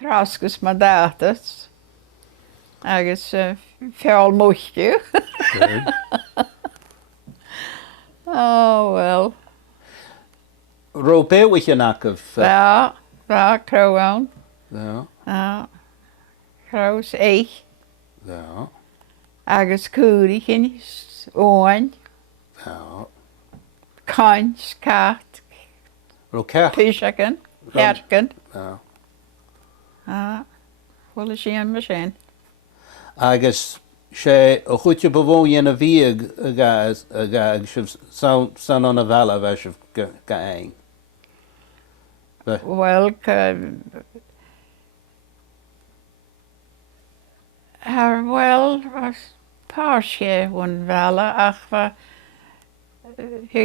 Trascus mandatus. Agus fearl muistú. Sure. Oh, well. Ro bewich yn acaf. Ja, crown. Ja. Ja. Crows eich. Ja. Agus cúri cyn oen. Ja. Cans, cat, Ro cech. pishagan, hergan. Ja. Ja. Wel is yn mysyn. Agus sé o chwtio bywon yn y fiag y gag sydd san o'n y fala fe sydd gaeng. Wel, wel, parsje wan vela, ach va vi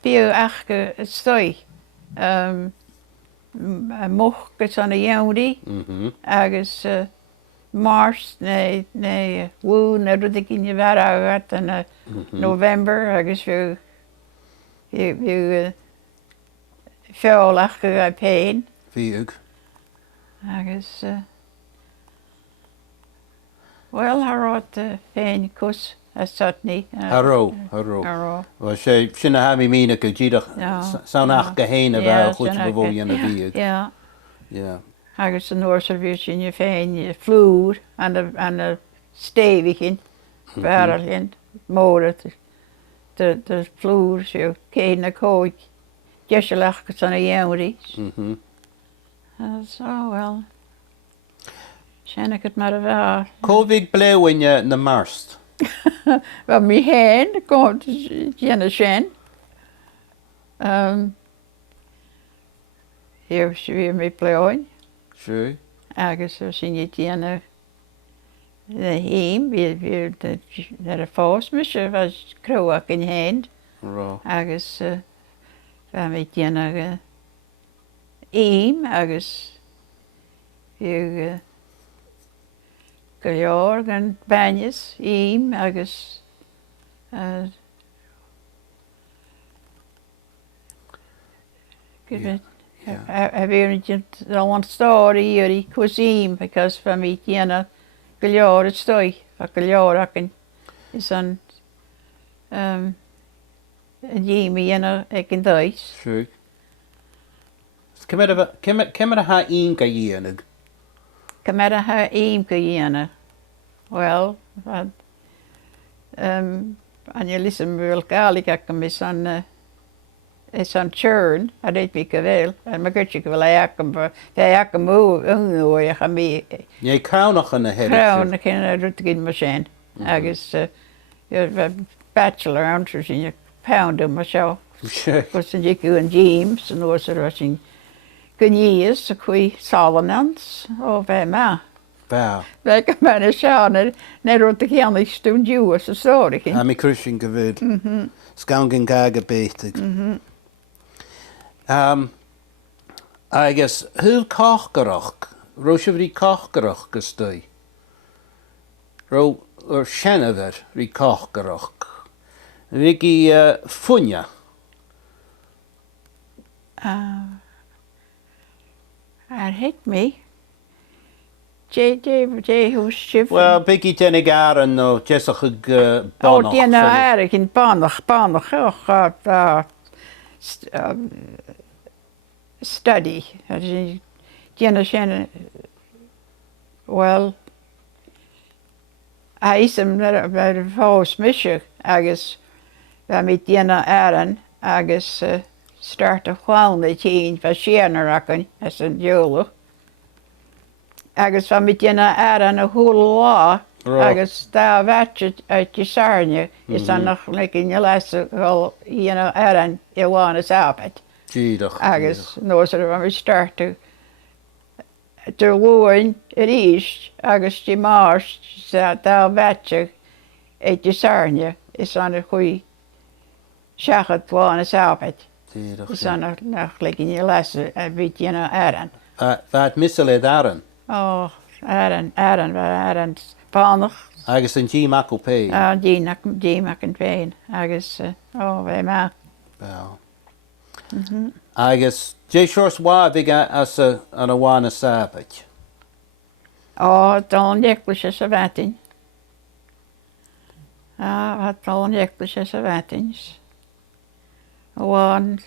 bio achge stoi. Mochget aan de joudi, agus mars, nee, woe, dat doe ik in je werk en november, agus vi veel achge pijn. Fiag. Agus, wel, haar had fijn kus, as dat niet. Haro. Wel sé sinna ha mi mína go ddíach san ach go héine bheit chwtio bywon yn y fiag. Ja. Ja. Agus een oorservies in je fijn, je vloer, en de stevig in, barrel in, motor, de vloer, zo, geen kooi, jesje lachjes aan de jouwries. Zo wel. Zijn ik het maar wel. Covid blew in je na marst. Wel, mijn heen komt Jenna Shen. Hier is weer mee pleoin. Sure. Agus zo zien je Jenna de heem, weer de foosmisje was kroak in hand. Ro. Agus van met Jenna eem, agus weer Gajor en banjes, eem, agus I weer niet al story hier I cuisine because van mij Jenna Gajor het stoi, van Gajor akken is een Jimmy Jenna ik in Duits. Sure. Cymmer a ha un ga dhéanag. Cymera ha eem Gajana. Wel, en je listen wel galig akken is aan churn, dat deed ik wel. En mijn gutje wil ik moe, je gaat mee. Je kan nog een herrie. Crown, ik kan het in machine. Agus, je bachelor answers in je pound of myself. Sure. Was een jiku en James, en was er was in Genies, een koei Solomons, of ma. Wow. Wij kan maar een schaar, net rond de kern toen Jews, zo sorry. Ha mi crushing gyfyd. Sgawn gaga beitig. Agus, hyl cochgarach. Ro sy'n fri cochgarach gystoi. Ro o'r sianafar fri cochgarach. Rigi ffwnia. Hit me. J who's shift. Wel, byggi denig aran o jesach ag bonach. Oh, die nou eigenlijk in Banach, study. Die well, hij is hem bij de volksmisje, agus, met die aren, agus, starten gewoon met je van Sjenerrakken, als een jolo. Agus van met die aren een hele la. Agus daar werd je uit je sarnje, is dan nog like in je lessen wel aren je wanneer arbeid. Giedag. Agus nou zo van we starten. De woon het is, agus die mars, daar werd je uit je sarnje, is dan een goeie schachet wanneer arbeid. Giedag. Is dan nog like in je lessen een beetje aren. Wat missel het aran? Oh, aren, pannig. Agus yn G mac o pei. Die maak een pijn. Agus, wij maken. Wel. Agus Jay Shores wa viga as an awana sabach. Don Nicholas is a vetting. Wat Don Nicholas is a vettings. One,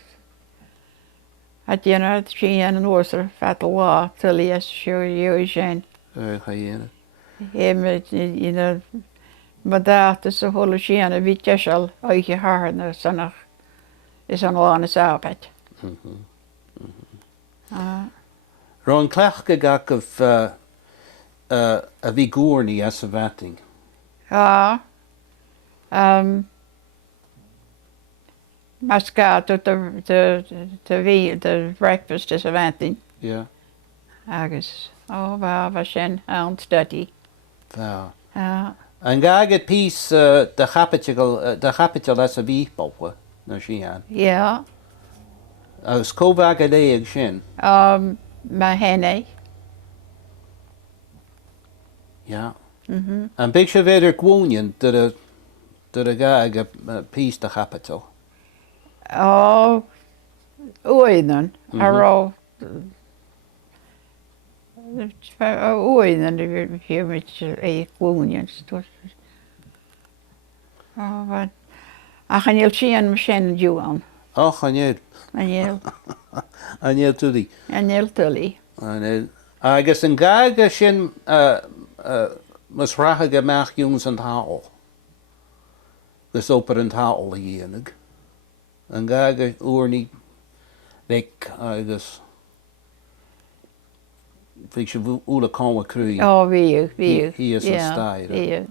at the end of the tree and water, fat law, till yes, sure you zijn. Hyena. Met, maar dat is een hele schijne witjesel uit je haar, is een lange arbeid. Ron clachga gach of a vigorni as a vatting. Ja, mascaat tot de breakfast is een venting. Yeah. Agus, waar zijn aan study. Wow. Ja, An gaget piece the capital as a vipopwa, no shian. ja, Skovaga leeg shin. mijn henne. Ja. An big sheveder kwunion to the gag a piece the capital. Oeiden, oeiden, hier met je woonjens. Wat? Ach, en je zien misschien Johan. Och, an yel to the. En je tully. I guess an gaga shin mas racha gemach jungs and haal. Gus oper and haal hienig. An gaga oorni weg, I guess. Fick je ula kanwa krui. Oh, wie He is a style. Wie